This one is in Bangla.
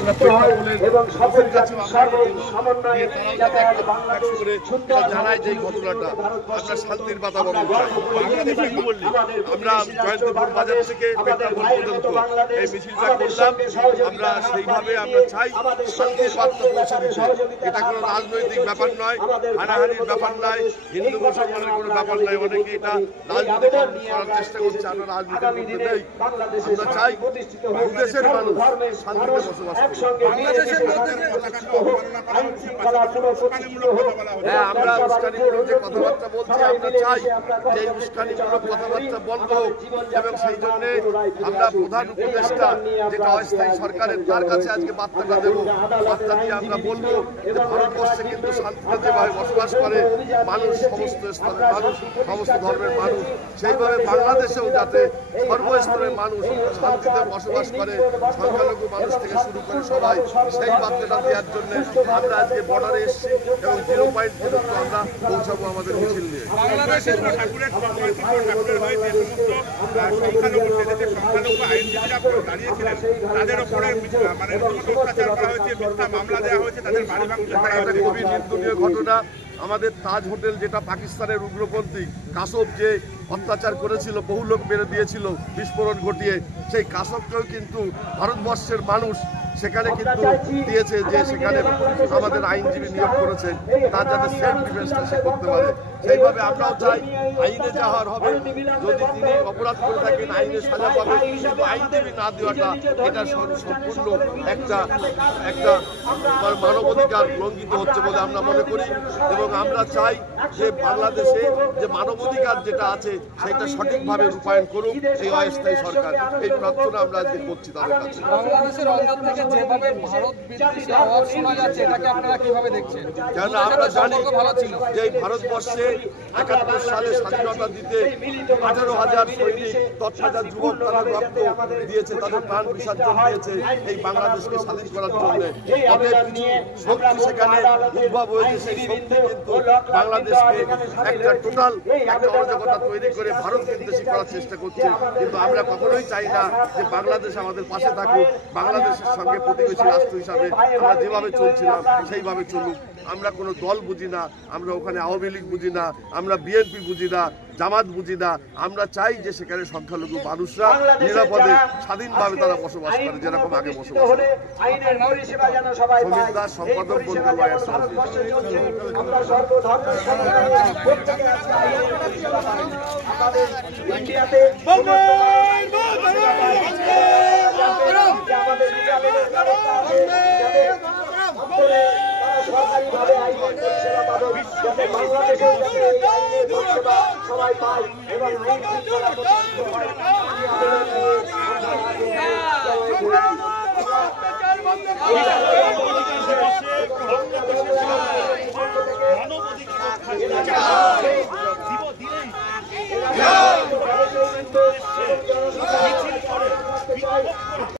আমরা এবং সকল জাতি সমন্বয়ে জানাই যে ঘটনাটা আমরা শান্তির বাতাবরণ চাই। আমরা জয়ন্তপুর বাজার থেকে পেট্রাপোল পর্যন্ত এই মিছিলটা করলাম। আমরা সেইভাবে আমরা চাই শান্তির বার্তা পৌঁছে দিতে। এটা কোনো রাজনৈতিক ব্যাপার নয়, হানাহানির ব্যাপার নয়, হিন্দু মুসলমানের কোনো ব্যাপার নয়। অনেকে এটা রাজনীতি করার চেষ্টা করছে। আমরা রাজনীতির মধ্যে নেই। আমরা চাই দেশের মানুষ শান্তিতে বসবাস করুক। হ্যাঁ, আমরা উস্কানিমূলক যে কথাবার্তা বলছি, আমরা চাই যে উস্কানিমূলক কথাবার্তা বন্ধ হোক এবং সেই জন্য আমরা প্রধান উপদেষ্টা যেটা অস্থায়ী সরকারের তার কাছে আজকে বার্তাটা দেব। বার্তা দিয়ে আমরা বলবো যে ভারতবর্ষে কিন্তু শান্তিতে যেভাবে বসবাস করে মানুষ, সমস্ত স্তরের মানুষ, সমস্ত ধর্মের মানুষ, সেইভাবে বাংলাদেশেও যাতে সর্বস্তরের মানুষ শান্তিতে বসবাস করে, সংখ্যালঘু মানুষ থেকে শুরু করে সবাই, সেই বার্তাটা দেওয়ার জন্য আমরা আজকে বর্ডারে এসেছি এবং 0 পয়েন্ট পর্যন্ত আমরা পৌঁছাবো আমাদের মিছিল নিয়ে। খুবই নিন্দনীয় ঘটনা। আমাদের তাজ হোটেল যেটা পাকিস্তানের উগ্রপন্থী কাসব যে অত্যাচার করেছিল, বহু লোক মেরে দিয়েছিল বিস্ফোরণ ঘটিয়ে, সেই কাসবকেও কিন্তু ভারতবর্ষের মানুষ সেখানে কিন্তু দিয়েছে যে সেখানে আমাদের আইনজীবী নিয়োগ করেছেন, তার যাতে সেলফ ডিফেন্সটা সে করতে পারে। সেইভাবে আমরাও চাই আইনে যা হওয়ার হবে, যদি তিনি অপরাধ করে থাকেন আইনে সাজা পাবে, কিন্তু আইনজীবী না দেওয়াটা এটা সম্পূর্ণ একটা মানবাধিকার লঙ্ঘিত হচ্ছে বলে আমরা মনে করি। এবং আমরা চাই যে বাংলাদেশে যে মানবাধিকার যেটা আছে সেটা সঠিকভাবে রূপায়ণ করুক এই অস্থায়ী সরকার। এই প্রার্থনা আমরা আজকে করছি তাদের কাছে। কেন আমরা জানি যে ভারতবর্ষে 71 সালে স্বাধীনতা দিতে 18,000 সৈনিক, 10,000 যুবক তাদের রক্ত দিয়েছে, তাদের প্রাণ বিসর্জন দিয়েছে এই বাংলাদেশকে স্বাধীন করার জন্য। অনেক কিছু শক্তি সেখানে উদ্ভব হয়েছে, সেই শক্তি কিন্তু বাংলাদেশকে একটা টোটাল একটা অরাজকতা তৈরি করে ভারত বিদ্বেষী করার চেষ্টা করছে। কিন্তু আমরা কখনোই চাই না যে বাংলাদেশ আমাদের পাশে থাকুক। বাংলাদেশের সঙ্গে প্রতিবেশী রাষ্ট্র হিসাবে আমরা যেভাবে চলছিলাম সেইভাবে চলুক। আমরা কোনো দল বুঝি না, আমরা ওখানে আওয়ামী লীগ বুঝি না, আমরা বিএনপি বুঝি না, জামাত বুঝি না। আমরা চাই যে সেখানে সংখ্যালঘু মানুষরা নিরাপদে স্বাধীনভাবে তারা বসবাস করে যেরকম আগে বসবাস করে। সমিত দাস, সম্পাদক, বন্ধু লয়ার সরকারিভাবে আইন সেবা পাবেন, যাতে বাংলাদেশের সবাই পায় এবং